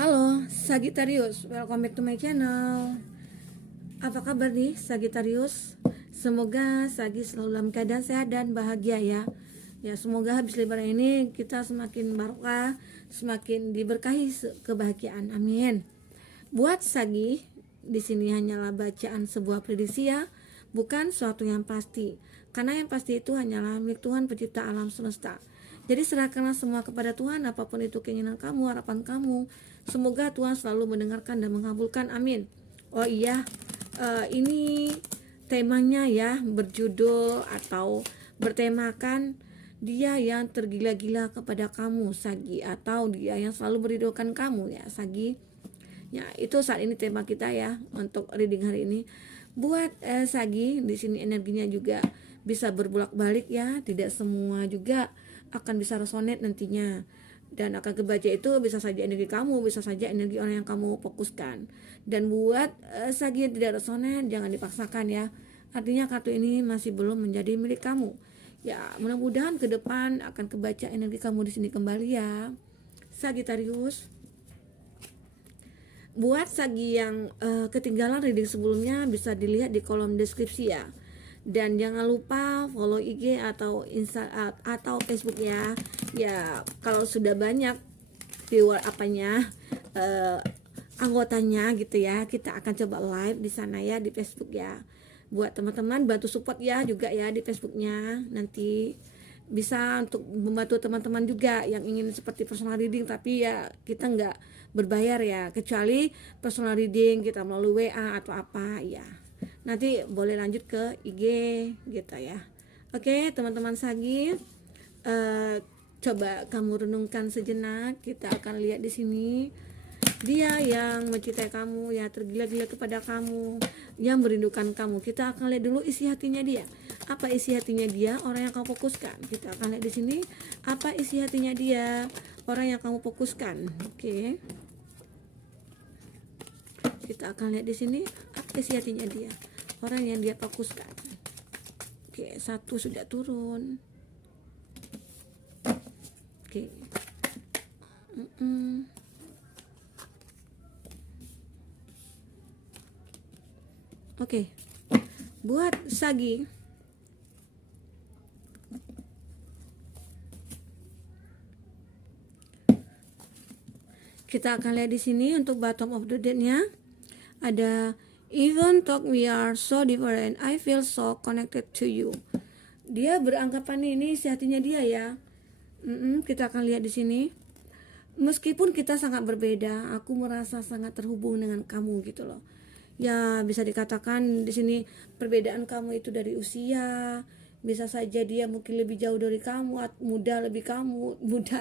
Halo Sagittarius, welcome back to my channel. Apa kabar nih Sagittarius? Semoga Sagi selalu dalam keadaan sehat dan bahagia ya. Ya, semoga habis lebaran ini kita semakin barokah, semakin diberkahi kebahagiaan. Amin. Buat Sagi, di sini hanyalah bacaan sebuah prediksi ya, bukan suatu yang pasti. Karena yang pasti itu hanyalah milik Tuhan pencipta alam semesta. Jadi serahkanlah semua kepada Tuhan, apapun itu keinginan kamu, harapan kamu. Semoga Tuhan selalu mendengarkan dan mengabulkan. Amin. Oh iya, ini temanya ya berjudul atau bertemakan dia yang tergila-gila kepada kamu Sagi, atau dia yang selalu meridhokan kamu ya Sagi. Ya, itu saat ini tema kita ya untuk reading hari ini. Buat Sagi, di sini energinya juga bisa berbolak-balik ya, tidak semua juga akan bisa resonate nantinya, dan akan kebaca itu bisa saja energi kamu, bisa saja energi orang yang kamu fokuskan. Dan buat Sagi yang tidak resonate, jangan dipaksakan ya, artinya kartu ini masih belum menjadi milik kamu ya. Mudah-mudahan ke depan akan kebaca energi kamu di sini kembali ya Sagittarius. Buat Sagi yang ketinggalan reading sebelumnya, bisa dilihat di kolom deskripsi ya. Dan jangan lupa follow IG atau atau Facebook ya. Ya, kalau sudah banyak viewer anggotanya gitu ya, kita akan coba live di sana ya, di Facebook ya. Buat teman-teman bantu support ya juga ya di Facebooknya. Nanti bisa untuk membantu teman-teman juga yang ingin seperti personal reading, tapi ya kita nggak berbayar ya, kecuali personal reading kita melalui WA atau apa ya. Nanti boleh lanjut ke IG gitu ya. Oke teman-teman Sagi, coba kamu renungkan sejenak. Kita akan lihat di sini, dia yang mencintai kamu, ya tergila-gila kepada kamu, yang merindukan kamu. Kita akan lihat dulu isi hatinya dia. Apa isi hatinya dia, orang yang kamu fokuskan. Kita akan lihat di sini apa isi hatinya dia, orang yang kamu fokuskan. Oke. Kita akan lihat di sini apa isi hatinya dia, orang yang dia fokuskan. Oke, satu sudah turun. Oke. Oke. Buat Sagi, kita akan lihat di sini untuk bottom of the deck-nya ada, even though we are so different, I feel so connected to you. Dia beranggapan ini isi hatinya dia ya. Kita akan lihat di sini. Meskipun kita sangat berbeda, aku merasa sangat terhubung dengan kamu gitu loh. Ya, bisa dikatakan di sini perbedaan kamu itu dari usia. Bisa saja dia mungkin lebih jauh dari kamu, muda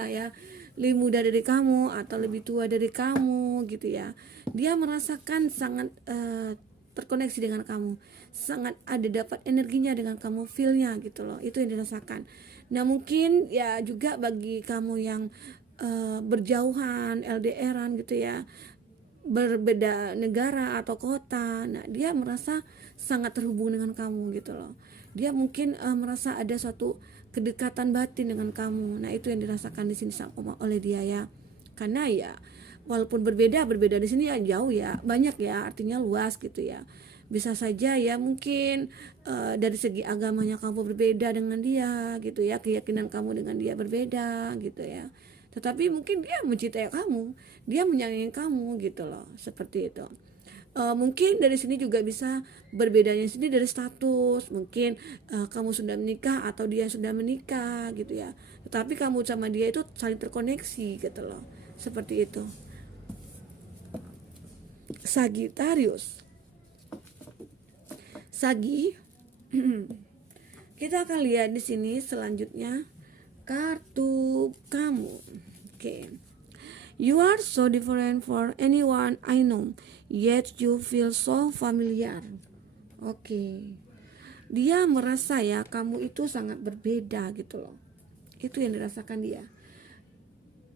ya, lebih muda dari kamu atau lebih tua dari kamu gitu ya. Dia merasakan sangat terkoneksi dengan kamu, sangat ada dapat energinya dengan kamu, feelnya gitu loh. Itu yang dirasakan. Nah mungkin ya juga bagi kamu yang berjauhan, LDRan gitu ya, berbeda negara atau kota, nah dia merasa sangat terhubung dengan kamu gitu loh. Dia mungkin merasa ada suatu kedekatan batin dengan kamu. Nah itu yang dirasakan di sini oleh dia ya. Karena ya walaupun berbeda di sini ya jauh ya, banyak ya, artinya luas gitu ya. Bisa saja ya mungkin dari segi agamanya kamu berbeda dengan dia gitu ya, keyakinan kamu dengan dia berbeda gitu ya. Tetapi mungkin dia mencintai kamu, dia menyayangi kamu gitu loh, seperti itu. Mungkin dari sini juga bisa berbedanya sini dari status, mungkin kamu sudah menikah atau dia sudah menikah gitu ya, tetapi kamu sama dia itu saling terkoneksi gitu loh, seperti itu Sagittarius. Sagi, kita akan lihat di sini selanjutnya kartu kamu. Oke. You are so different for anyone I know, yet you feel so familiar. Oke. Dia merasa ya kamu itu sangat berbeda gitu loh. Itu yang dirasakan dia.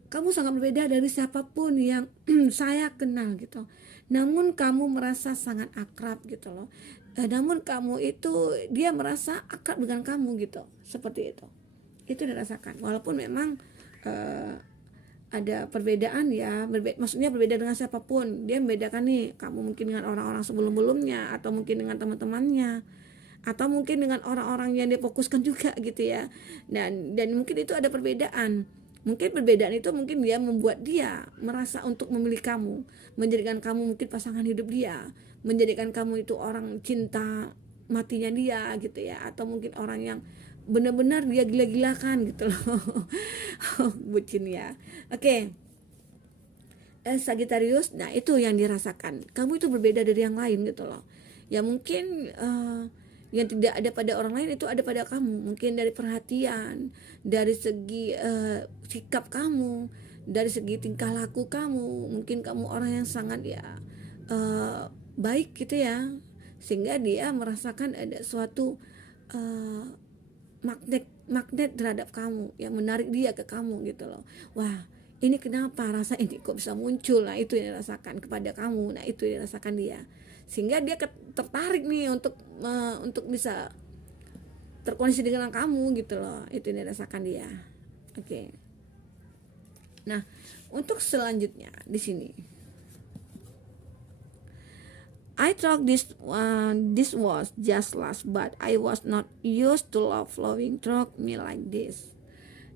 Kamu sangat berbeda dari siapapun yang saya kenal gitu. Namun kamu merasa sangat akrab gitu loh. Namun kamu itu, dia merasa akrab dengan kamu gitu. Seperti itu. Itu dirasakan. Walaupun memang ada perbedaan ya, maksudnya berbeda dengan siapapun. Dia membedakan nih kamu mungkin dengan orang-orang sebelum-sebelumnya, atau mungkin dengan teman-temannya, atau mungkin dengan orang-orang yang dia fokuskan juga gitu ya. Dan mungkin itu ada perbedaan. Mungkin perbedaan itu mungkin dia membuat dia merasa untuk memilih kamu, menjadikan kamu mungkin pasangan hidup dia, menjadikan kamu itu orang cinta matinya dia gitu ya, atau mungkin orang yang benar-benar dia gila-gilakan gitu loh. Bucin ya. Oke. Sagittarius, nah itu yang dirasakan. Kamu itu berbeda dari yang lain gitu loh. Ya mungkin yang tidak ada pada orang lain itu ada pada kamu. Mungkin dari perhatian, dari segi sikap kamu, dari segi tingkah laku kamu. Mungkin kamu orang yang sangat ya baik gitu ya, sehingga dia merasakan ada suatu magnet terhadap kamu yang menarik dia ke kamu gitu loh. Wah, ini kenapa rasa ini kok bisa muncul? Nah itu yang dirasakan kepada kamu. Nah itu yang dirasakan dia, sehingga dia tertarik nih untuk bisa terkoneksi dengan kamu gitu loh. Itu yang dirasakan dia. Oke. Nah untuk selanjutnya di sini, I thought this was just last, but I was not used to love flowing through me like this.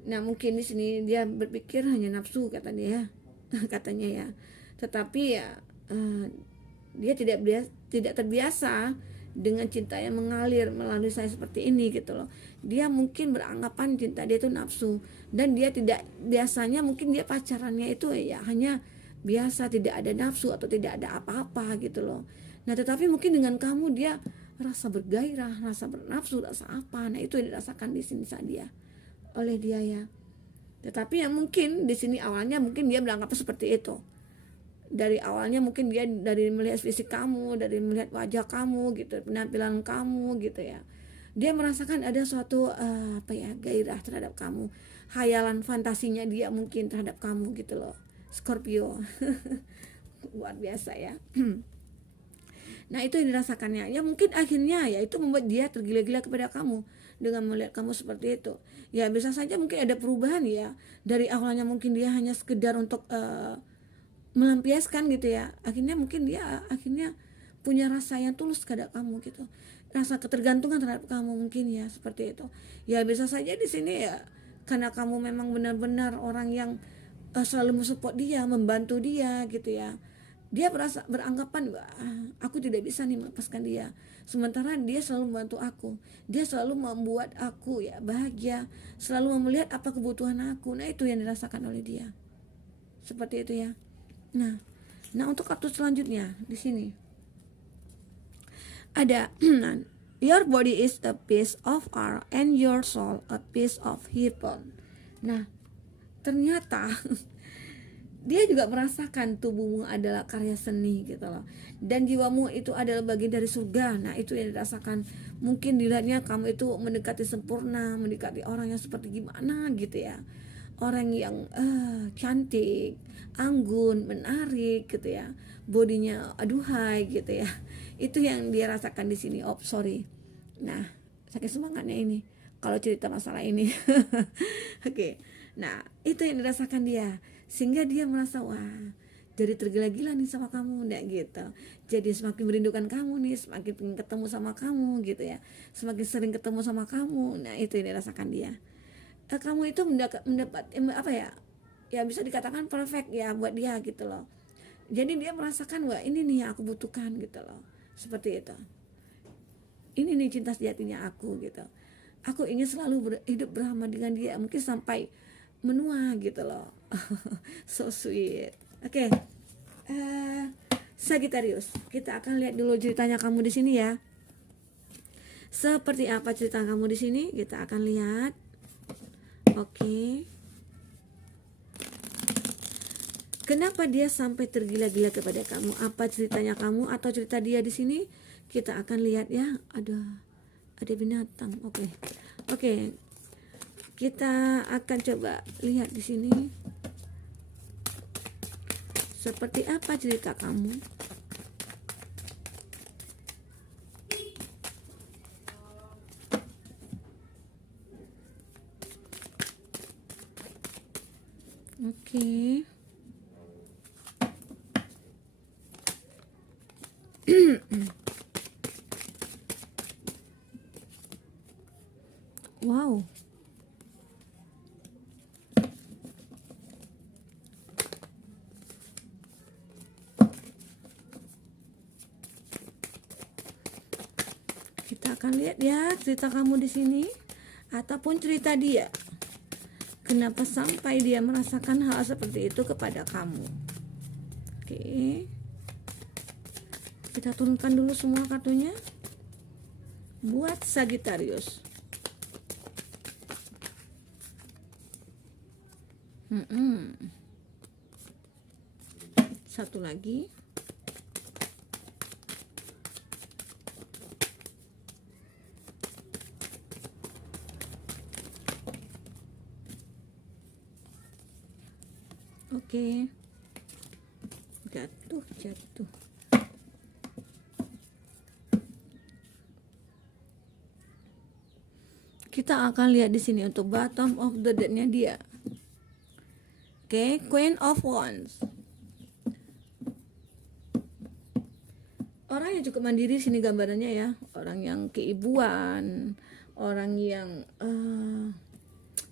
Nah mungkin di sini dia berpikir hanya nafsu kata dia, katanya ya. Tetapi ya dia tidak terbiasa dengan cinta yang mengalir melalui saya seperti ini gitu loh. Dia mungkin beranggapan cinta dia itu nafsu, dan dia tidak biasanya, mungkin dia pacarannya itu ya hanya biasa, tidak ada nafsu atau tidak ada apa-apa gitu loh. Nah tetapi mungkin dengan kamu dia rasa bergairah, rasa bernafsu, rasa apa. Nah itu yang dirasakan di sini saat dia oleh dia ya. Tetapi yang mungkin di sini awalnya mungkin dia beranggapan seperti itu. Dari awalnya mungkin dia dari melihat fisik kamu, dari melihat wajah kamu gitu, penampilan kamu gitu ya. Dia merasakan ada suatu gairah terhadap kamu. Hayalan fantasinya dia mungkin terhadap kamu gitu loh. Scorpio. Luar biasa ya. Nah itu yang dirasakannya. Ya mungkin akhirnya ya itu membuat dia tergila-gila kepada kamu dengan melihat kamu seperti itu. Ya bisa saja mungkin ada perubahan ya. Dari awalnya mungkin dia hanya sekedar untuk melampiaskan gitu ya. Akhirnya mungkin dia punya rasa yang tulus kepada kamu gitu. Rasa ketergantungan terhadap kamu mungkin ya, seperti itu. Ya bisa saja di sini ya karena kamu memang benar-benar orang yang selalu mensupport dia, membantu dia gitu ya. Dia beranggapan, aku tidak bisa nih melepaskan dia. Sementara dia selalu membantu aku, dia selalu membuat aku ya bahagia, selalu melihat apa kebutuhan aku. Nah itu yang dirasakan oleh dia, seperti itu ya. Nah untuk kartu selanjutnya di sini ada your body is a piece of art and your soul a piece of heaven. Nah ternyata dia juga merasakan tubuhmu adalah karya seni gitu loh, dan jiwamu itu adalah bagian dari surga. Nah itu yang dirasakan. Mungkin dilihatnya kamu itu mendekati sempurna, mendekati orang yang seperti gimana gitu ya, orang yang cantik, anggun, menarik gitu ya, bodinya aduhai gitu ya. Itu yang dia rasakan di sini. Nah saking semangatnya ini kalau cerita masalah ini. Oke. Nah itu yang dirasakan dia, sehingga dia merasa wah jadi tergila-gila nih sama kamu, enggak gitu. Jadi semakin merindukan kamu nih, semakin pengen ketemu sama kamu gitu ya, semakin sering ketemu sama kamu. Nah itu yang dirasakan dia. Kamu itu mendapat apa ya, ya bisa dikatakan perfect ya buat dia gitu loh. Jadi dia merasakan wah ini nih yang aku butuhkan gitu loh, seperti itu. Ini nih cinta sejatinya aku gitu. Aku ingin selalu hidup bersama dengan dia, mungkin sampai menua gitu loh. So sweet. Oke. Sagittarius, kita akan lihat dulu ceritanya kamu di sini ya. Seperti apa cerita kamu di sini? Kita akan lihat. Oke. Kenapa dia sampai tergila-gila kepada kamu? Apa ceritanya kamu atau cerita dia di sini? Kita akan lihat ya. Ada binatang. Oke. Kita akan coba lihat di sini. Seperti apa cerita kamu? Oke. Oke. Wow. Kita akan lihat ya cerita kamu di sini ataupun cerita dia. Kenapa sampai dia merasakan hal seperti itu kepada kamu? Oke. Kita turunkan dulu semua kartunya. Buat Sagittarius. Satu lagi. Oke. Jatuh. Kita akan lihat di sini untuk bottom of the deck-nya dia. Oke, Queen of Wands. Orang yang cukup mandiri sini gambarannya ya, orang yang keibuan, orang yang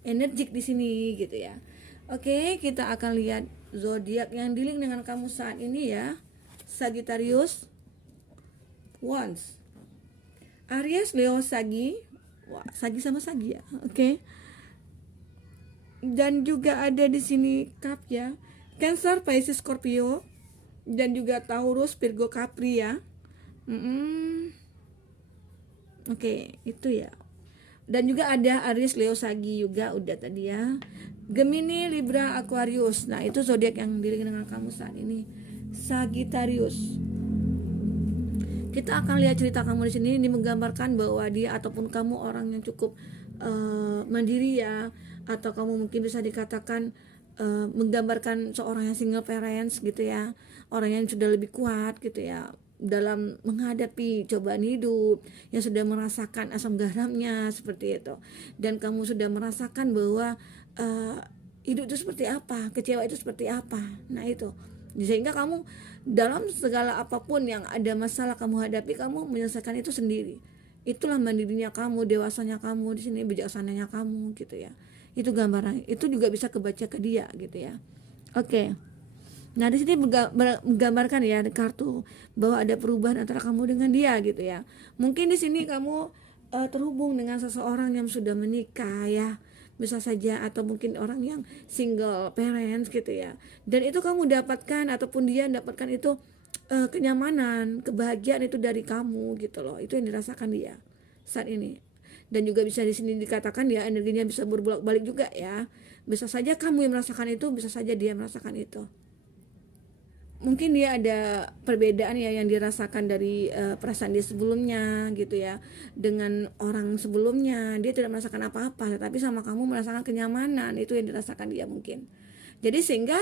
energik di sini gitu ya. Oke, kita akan lihat zodiak yang dealing dengan kamu saat ini ya. Sagittarius, Wands, Aries, Leo, Sagi. Wah, Sagi sama Sagi ya. Oke. Dan juga ada di sini Cup ya. Cancer, Pisces, Scorpio, dan juga Taurus, Virgo, Capri ya. Oke, itu ya. Dan juga ada Aries, Leo, Sagi juga udah tadi ya. Gemini, Libra, Aquarius. Nah, itu zodiak yang diri dengan kamu saat ini. Sagittarius. Kita akan lihat cerita kamu di sini. Ini menggambarkan bahwa dia ataupun kamu orang yang cukup mandiri ya, atau kamu mungkin bisa dikatakan menggambarkan seorang yang single parents gitu ya, orang yang sudah lebih kuat gitu ya dalam menghadapi cobaan hidup, yang sudah merasakan asam garamnya seperti itu, dan kamu sudah merasakan bahwa hidup itu seperti apa, kecewa itu seperti apa. Nah itu, sehingga kamu dalam segala apapun yang ada masalah kamu hadapi, kamu menyelesaikan itu sendiri. Itulah mandirinya kamu, dewasanya kamu di sini, bijaksananya kamu gitu ya. Itu gambaran, itu juga bisa kebaca ke dia gitu ya. Oke. Nah, di sini menggambarkan ya di kartu bahwa ada perubahan antara kamu dengan dia gitu ya. Mungkin di sini kamu terhubung dengan seseorang yang sudah menikah ya, bisa saja, atau mungkin orang yang single parents gitu ya. Dan itu kamu dapatkan ataupun dia dapatkan itu kenyamanan, kebahagiaan itu dari kamu gitu loh. Itu yang dirasakan dia saat ini. Dan juga bisa di sini dikatakan ya energinya bisa berbolak-balik juga ya. Bisa saja kamu yang merasakan itu, bisa saja dia merasakan itu. Mungkin dia ada perbedaan ya yang dirasakan dari perasaan dia sebelumnya gitu ya, dengan orang sebelumnya dia tidak merasakan apa-apa, tetapi sama kamu merasakan kenyamanan, itu yang dirasakan dia mungkin. Jadi sehingga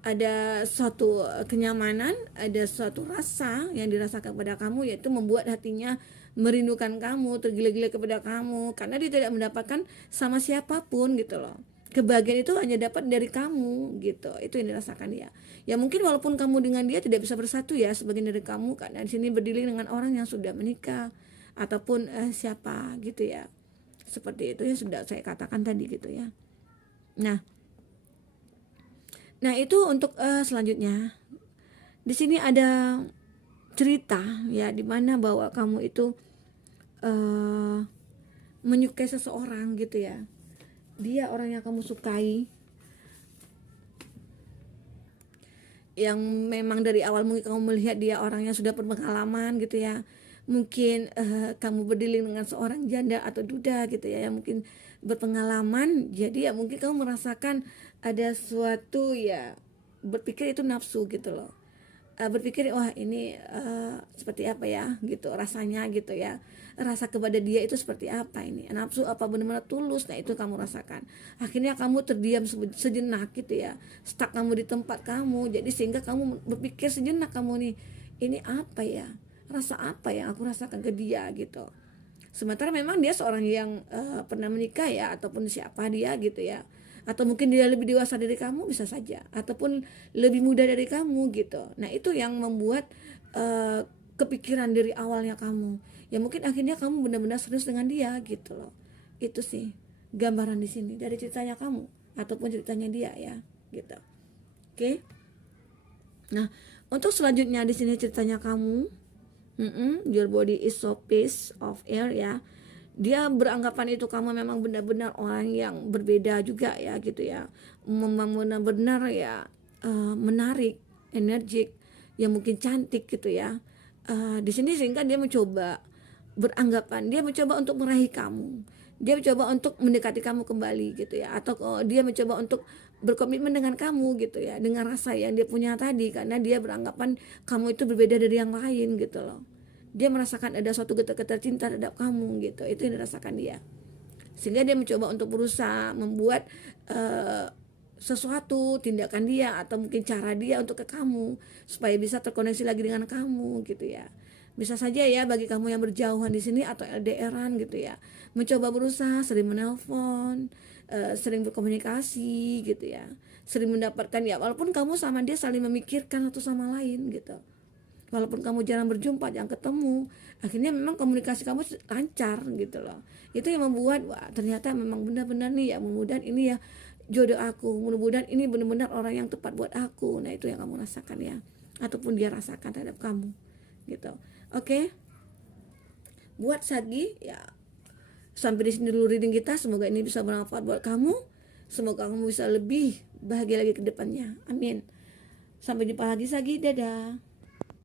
ada suatu kenyamanan, ada suatu rasa yang dirasakan kepada kamu, yaitu membuat hatinya merindukan kamu, tergila-gila kepada kamu, karena dia tidak mendapatkan sama siapapun gitu loh. Kebahagiaan itu hanya dapat dari kamu gitu, itu yang dirasakan dia. Ya mungkin walaupun kamu dengan dia tidak bisa bersatu ya sebagian dari kamu, karena di sini berdiri dengan orang yang sudah menikah ataupun siapa gitu ya. Seperti itu ya, sudah saya katakan tadi gitu ya. Nah itu untuk selanjutnya. Di sini ada cerita ya, dimana bahwa kamu itu menyukai seseorang gitu ya. Dia orang yang kamu sukai, yang memang dari awal mungkin kamu melihat dia orang yang sudah berpengalaman gitu ya. Mungkin kamu berdealing dengan seorang janda atau duda gitu ya, yang mungkin berpengalaman. Jadi ya mungkin kamu merasakan ada suatu ya, berpikir itu nafsu gitu loh. Berpikir wah ini seperti apa ya gitu rasanya gitu ya, rasa kepada dia itu seperti apa, ini nafsu apa benar-benar tulus. Nah itu kamu rasakan, akhirnya kamu terdiam sejenak gitu ya, stuck kamu di tempat kamu. Jadi sehingga kamu berpikir sejenak, kamu nih, ini apa ya, rasa apa yang aku rasakan ke dia gitu. Sementara memang dia seorang yang pernah menikah ya, ataupun siapa dia gitu ya, atau mungkin dia lebih dewasa dari kamu, bisa saja, ataupun lebih muda dari kamu gitu. Nah itu yang membuat kepikiran dari awalnya kamu, ya mungkin akhirnya kamu benar-benar serius dengan dia gitu loh. Itu sih gambaran di sini dari ceritanya kamu ataupun ceritanya dia ya gitu. Oke. Nah untuk selanjutnya di sini ceritanya kamu, your body is so piece of air ya. Dia beranggapan itu kamu memang benar-benar orang yang berbeda juga ya gitu ya, memang benar-benar ya menarik, energik, yang mungkin cantik gitu ya. Di sini sehingga dia mencoba beranggapan, dia mencoba untuk meraih kamu, dia mencoba untuk mendekati kamu kembali gitu ya, atau dia mencoba untuk berkomitmen dengan kamu gitu ya, dengan rasa yang dia punya tadi, karena dia beranggapan kamu itu berbeda dari yang lain gitu loh. Dia merasakan ada suatu getar-getar cinta terhadap kamu gitu, itu yang dirasakan dia, sehingga dia mencoba untuk berusaha membuat sesuatu tindakan dia atau mungkin cara dia untuk ke kamu supaya bisa terkoneksi lagi dengan kamu gitu ya. Bisa saja ya bagi kamu yang berjauhan di sini atau LDRan gitu ya, mencoba berusaha sering menelpon, sering berkomunikasi gitu ya, sering mendapatkan ya, walaupun kamu sama dia saling memikirkan satu sama lain gitu. Walaupun kamu jarang berjumpa, jarang ketemu, akhirnya memang komunikasi kamu lancar gitu loh. Itu yang membuat wah ternyata memang benar-benar nih ya, mudah-mudahan ini ya jodoh aku, mudah-mudahan ini benar-benar orang yang tepat buat aku. Nah itu yang kamu rasakan ya, ataupun dia rasakan terhadap kamu gitu. Oke. Buat Sagi ya, sampai di sini dulu reading kita. Semoga ini bisa bermanfaat buat kamu. Semoga kamu bisa lebih bahagia lagi ke depannya. Amin. Sampai jumpa lagi Sagi. Dadah.